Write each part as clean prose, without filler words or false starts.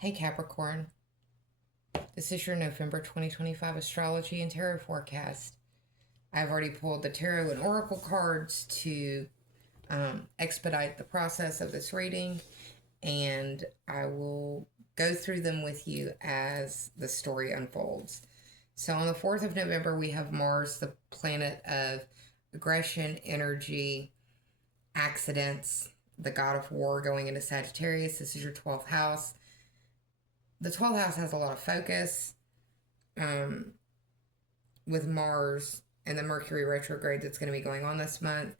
Hey Capricorn, this is your November 2025 astrology and tarot forecast. I've already pulled the tarot and oracle cards to expedite the process of this reading, and I will go through them with you as the story unfolds. So, on the 4th of November, we have Mars, the planet of aggression, energy, accidents, the god of war, going into Sagittarius. This is your 12th house. The 12th house has a lot of focus um, with Mars and the Mercury retrograde that's going to be going on this month.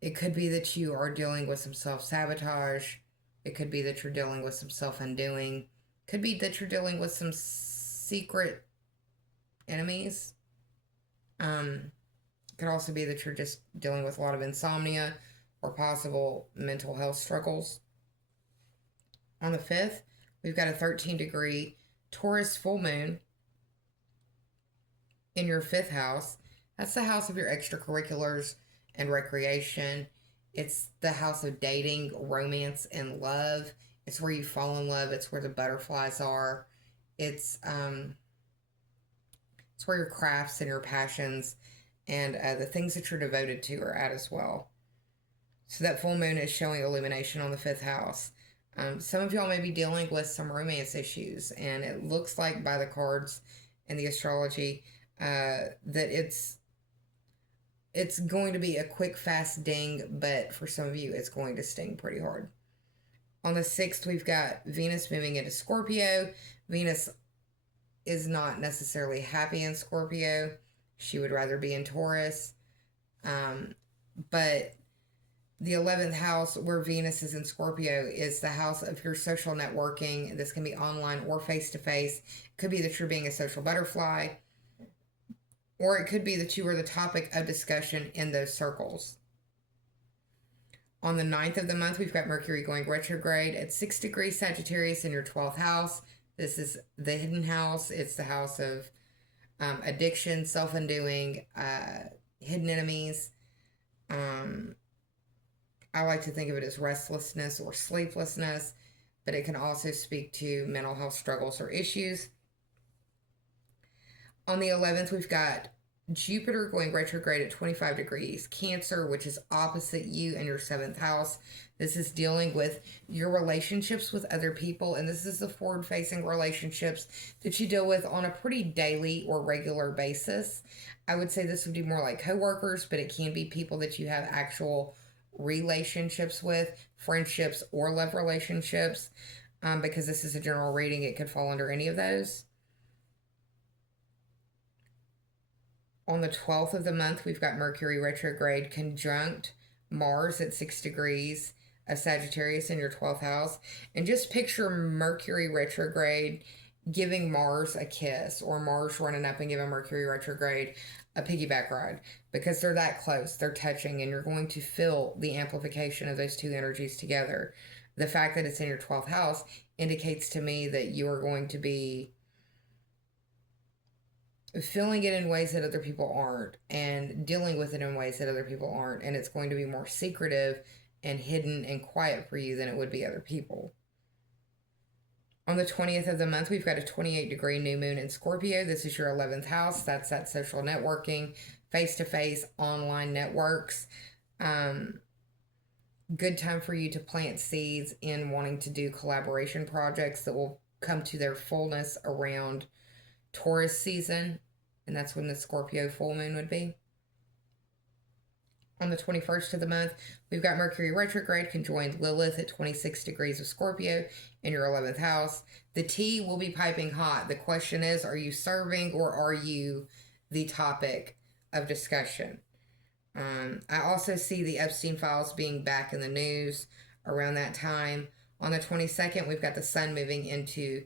It could be that you are dealing with some self sabotage. It could be that you're dealing with some self undoing. Could be that you're dealing with some secret enemies. Could also be that you're just dealing with a lot of insomnia or possible mental health struggles. On the 5th, we've got a 13-degree Taurus full moon in your 5th house. That's the house of your extracurriculars and recreation. It's the house of dating, romance, and love. It's where you fall in love. It's where the butterflies are. It's where your crafts and your passions and the things that you're devoted to are at as well. So that full moon is showing illumination on the 5th house. Some of y'all may be dealing with some romance issues, and it looks like by the cards and the astrology that it's going to be a quick, fast ding, but for some of you, it's going to sting pretty hard. On the 6th, we've got Venus moving into Scorpio. Venus is not necessarily happy in Scorpio. She would rather be in Taurus. But the 11th house, where Venus is in Scorpio, is the house of your social networking. This can be online or face-to-face. It could be that you're being a social butterfly, or it could be that you are the topic of discussion in those circles. On the 9th of the month, we've got Mercury going retrograde at 6 degrees Sagittarius in your 12th house. This is the hidden house. It's the house of addiction, self-undoing, hidden enemies. I like to think of it as restlessness or sleeplessness, but it can also speak to mental health struggles or issues. On the 11th, we've got Jupiter going retrograde at 25 degrees Cancer, which is opposite you in your 7th house. This is dealing with your relationships with other people, and this is the forward-facing relationships that you deal with on a pretty daily or regular basis. I would say this would be more like coworkers, but it can be people that you have actual relationships with, friendships, or love relationships. Because this is a general reading, it could fall under any of those. On the 12th of the month, we've got Mercury retrograde conjunct Mars at 6 degrees of Sagittarius in your 12th house. And just picture Mercury retrograde giving Mars a kiss, or Mars running up and giving Mercury retrograde a piggyback ride, because they're that close, they're touching, and you're going to feel the amplification of those two energies together. The fact that it's in your 12th house indicates to me that you are going to be feeling it in ways that other people aren't, and dealing with it in ways that other people aren't, and it's going to be more secretive and hidden and quiet for you than it would be other people. On the 20th of the month, we've got a 28-degree new moon in Scorpio. This is your 11th house. That's that social networking, face-to-face, online networks. Good time for you to plant seeds in wanting to do collaboration projects that will come to their fullness around Taurus season, and that's when the Scorpio full moon would be. On the 21st of the month, we've got Mercury retrograde conjoined Lilith at 26 degrees of Scorpio in your 11th house. The tea will be piping hot. The question is, are you serving or are you the topic of discussion? I also see the Epstein files being back in the news around that time. On the 22nd, we've got the sun moving into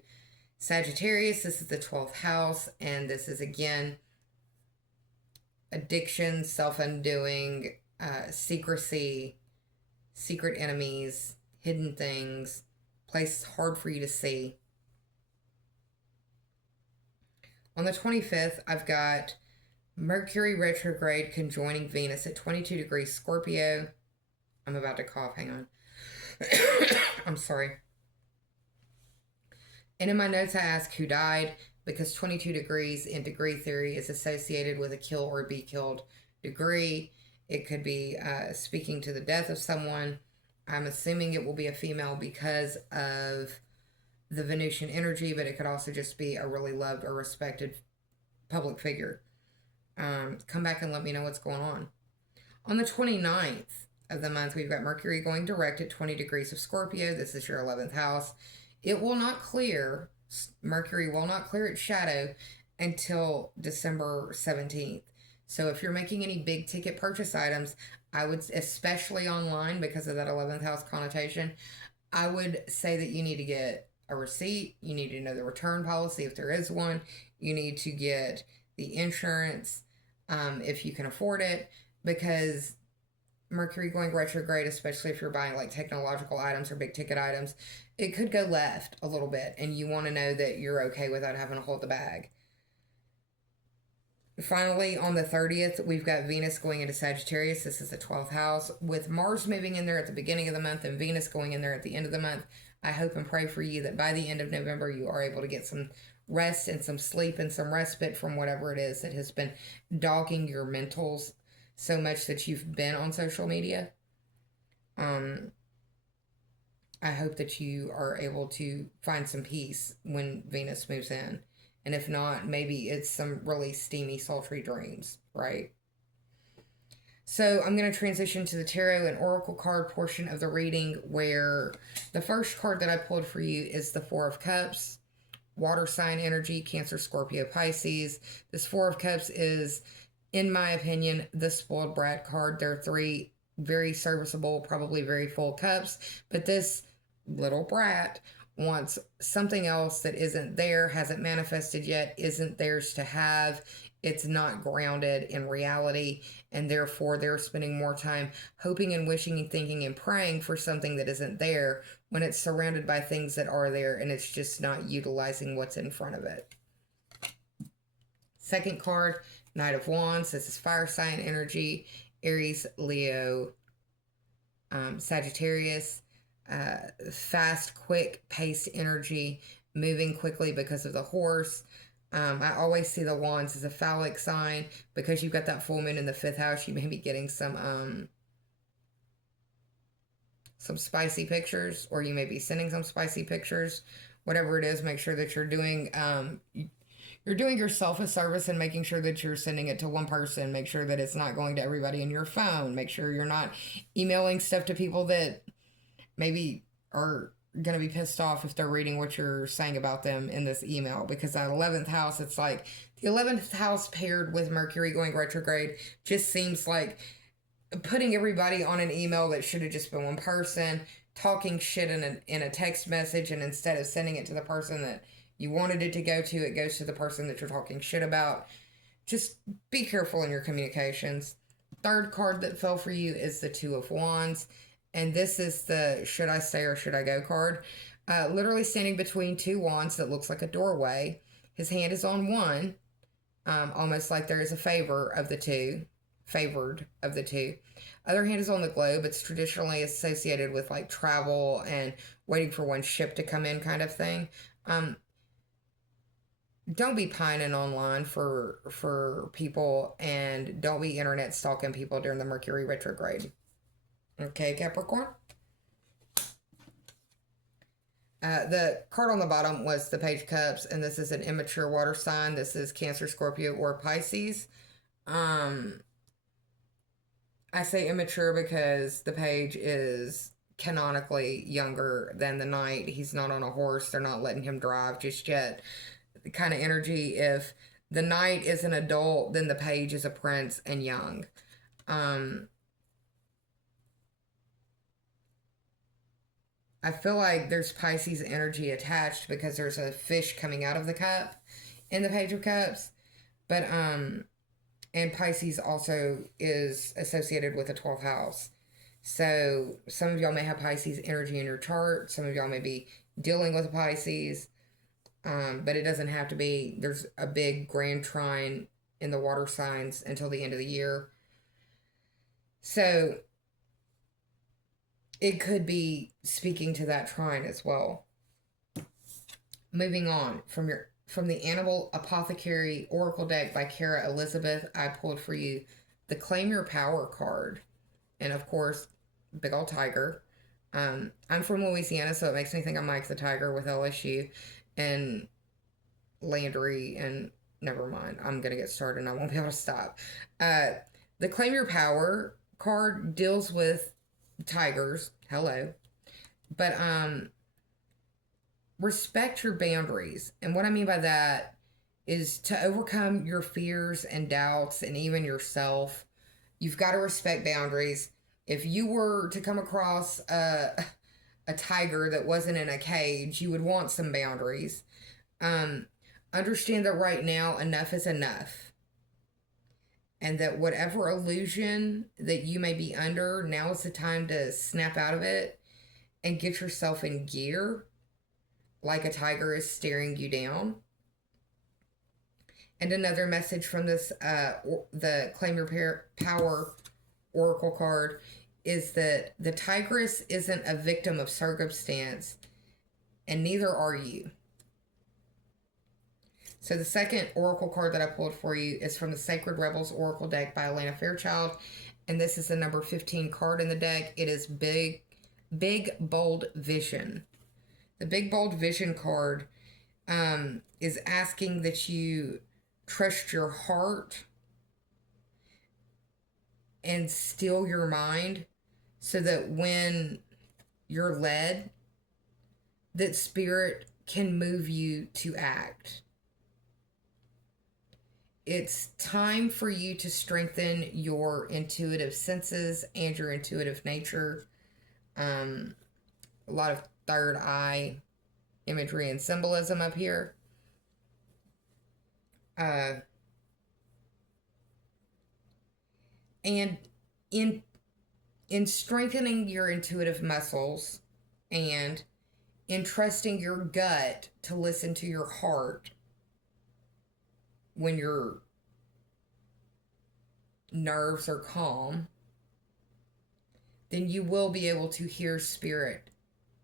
Sagittarius. This is the 12th house, and this is again addiction, self-undoing, secrecy, secret enemies, hidden things, places hard for you to see. On the 25th, I've got Mercury retrograde conjoining Venus at 22 degrees Scorpio. I'm about to cough, hang on. I'm sorry. And in my notes, I ask who died because 22 degrees in degree theory is associated with a kill or be killed degree. It could be speaking to the death of someone. I'm assuming it will be a female because of the Venusian energy, but it could also just be a really loved or respected public figure. Come back and let me know what's going on. On the 29th of the month, we've got Mercury going direct at 20 degrees of Scorpio. This is your 11th house. It will not clear, Mercury will not clear its shadow until December 17th. So if you're making any big ticket purchase items, I would, especially online because of that 11th house connotation, I would say that you need to get a receipt. You need to know the return policy if there is one. You need to get the insurance if you can afford it, because Mercury going retrograde, especially if you're buying like technological items or big ticket items, it could go left a little bit, and you want to know that you're okay without having to hold the bag. Finally, on the 30th, we've got Venus going into Sagittarius. This is the 12th house. With Mars moving in there at the beginning of the month and Venus going in there at the end of the month, I hope and pray for you that by the end of November, you are able to get some rest and some sleep and some respite from whatever it is that has been dogging your mentals so much that you've been on social media. I hope that you are able to find some peace when Venus moves in. And if not, maybe it's some really steamy, sultry dreams, right? So I'm going to transition to the tarot and oracle card portion of the reading, where the first card that I pulled for you is the Four of Cups, water sign energy, Cancer, Scorpio, Pisces. This Four of Cups is, in my opinion, the spoiled brat card. There are three very serviceable, probably very full cups, but this little brat wants something else that isn't there, hasn't manifested yet, isn't theirs to have. It's not grounded in reality, and therefore they're spending more time hoping and wishing and thinking and praying for something that isn't there when it's surrounded by things that are there, and it's just not utilizing what's in front of it. Second card, Knight of Wands. This is fire sign energy, Aries, Leo, Sagittarius. Fast, quick paced energy, moving quickly because of the horse. I always see the wands as a phallic sign. Because you've got that full moon in the 5th house, you may be getting some spicy pictures, or you may be sending some spicy pictures. Whatever it is, make sure that you're doing yourself a service and making sure that you're sending it to one person. Make sure that it's not going to everybody in your phone. Make sure you're not emailing stuff to people that maybe are going to be pissed off if they're reading what you're saying about them in this email. Because that 11th house, it's like the 11th house paired with Mercury going retrograde just seems like putting everybody on an email that should have just been one person, talking shit in a text message, and instead of sending it to the person that you wanted it to go to, it goes to the person that you're talking shit about. Just be careful in your communications. Third card that fell for you is the Two of Wands. And this is the should I stay or should I go card. Literally standing between two wands that looks like a doorway. His hand is on one, almost like there is a favored of the two. Other hand is on the globe. It's traditionally associated with like travel and waiting for one ship to come in kind of thing. Don't be pining online for people, and don't be internet stalking people during the Mercury retrograde. Okay, Capricorn. The card on the bottom was the Page of Cups, and this is an immature water sign. This is Cancer, Scorpio, or Pisces. I say immature because the Page is canonically younger than the Knight. He's not on a horse. They're not letting him drive just yet. The kind of energy, if the Knight is an adult, then the Page is a prince and young. I feel like there's Pisces energy attached because there's a fish coming out of the cup in the Page of Cups. But, and Pisces also is associated with the 12th house. So some of y'all may have Pisces energy in your chart. Some of y'all may be dealing with a Pisces. But it doesn't have to be. There's a big grand trine in the water signs until the end of the year. So it could be speaking to that trine as well. Moving on from the Animal Apothecary Oracle deck by Kara Elizabeth, I pulled for you the Claim Your Power card, and of course, big old tiger. I'm from Louisiana, so it makes me think I'm Mike the Tiger with LSU and Landry, and never mind. I'm gonna get started and I won't be able to stop. Uh, the Claim Your Power card deals with tigers. Hello, but respect your boundaries. And what I mean by that is to overcome your fears and doubts and even yourself. You've got to respect boundaries. If you were to come across a tiger that wasn't in a cage, you would want some boundaries. Um, Understand that right now, enough is enough. And that whatever illusion that you may be under, now is the time to snap out of it and get yourself in gear like a tiger is staring you down. And another message from this, the Claim Your Power Oracle card, is that the tigress isn't a victim of circumstance, and neither are you. So the second Oracle card that I pulled for you is from the Sacred Rebels Oracle deck by Alana Fairchild, and this is the number 15 card in the deck. It is Big Bold Vision. The Big Bold Vision card is asking that you trust your heart and still your mind so that when you're led, that spirit can move you to act. It's time for you to strengthen your intuitive senses and your intuitive nature. A lot of third eye imagery and symbolism up here. And in strengthening your intuitive muscles and in trusting your gut to listen to your heart when your nerves are calm, then you will be able to hear spirit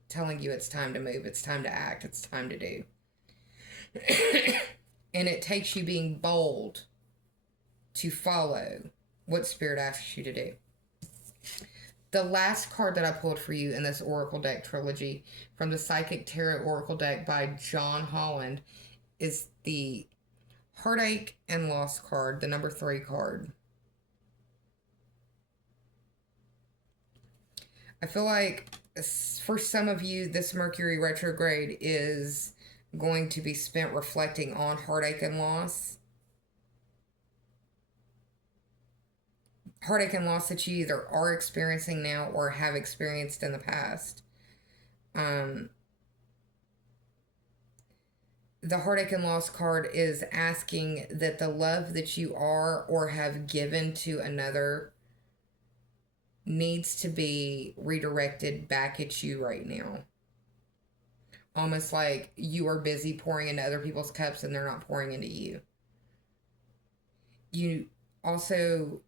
telling you it's time to move, it's time to act, it's time to do. And it takes you being bold to follow what spirit asks you to do. The last card that I pulled for you in this Oracle deck trilogy from the Psychic Tarot Oracle deck by John Holland is the Heartache and Loss card, the number 3 card. I feel like for some of you, this Mercury retrograde is going to be spent reflecting on heartache and loss. Heartache and loss that you either are experiencing now or have experienced in the past. The Heartache and Loss card is asking that the love that you are or have given to another needs to be redirected back at you right now. Almost like you are busy pouring into other people's cups and they're not pouring into you. You also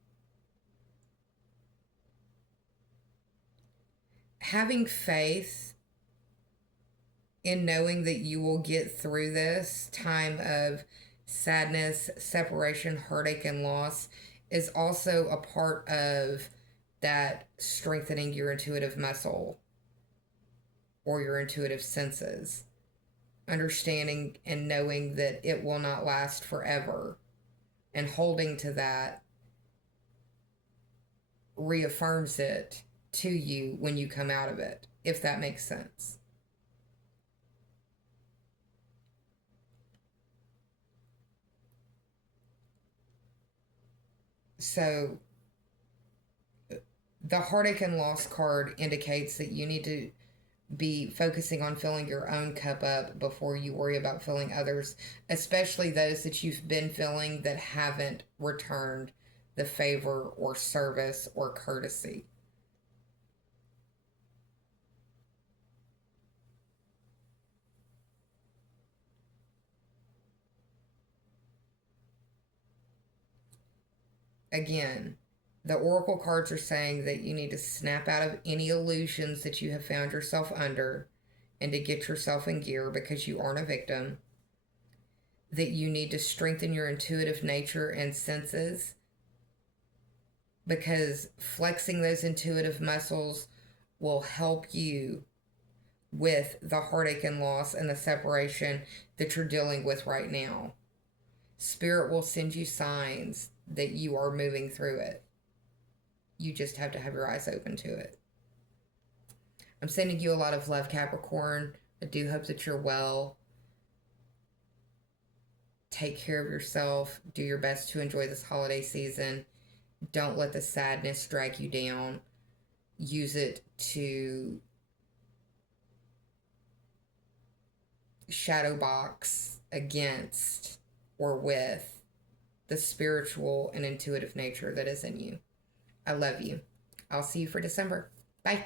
having faith in knowing that you will get through this time of sadness, separation, heartache, and loss is also a part of that strengthening your intuitive muscle or your intuitive senses. Understanding and knowing that it will not last forever and holding to that reaffirms it to you when you come out of it, if that makes sense. So the Heartache and Loss card indicates that you need to be focusing on filling your own cup up before you worry about filling others, especially those that you've been filling that haven't returned the favor or service or courtesy. Again, the Oracle cards are saying that you need to snap out of any illusions that you have found yourself under and to get yourself in gear because you aren't a victim. That you need to strengthen your intuitive nature and senses, because flexing those intuitive muscles will help you with the heartache and loss and the separation that you're dealing with right now. Spirit will send you signs that you are moving through it. You just have to have your eyes open to it. I'm sending you a lot of love, Capricorn. I do hope that you're well. Take care of yourself. Do your best to enjoy this holiday season. Don't let the sadness drag you down. Use it to shadow box against or with the spiritual and intuitive nature that is in you. I love you. I'll see you for December. Bye.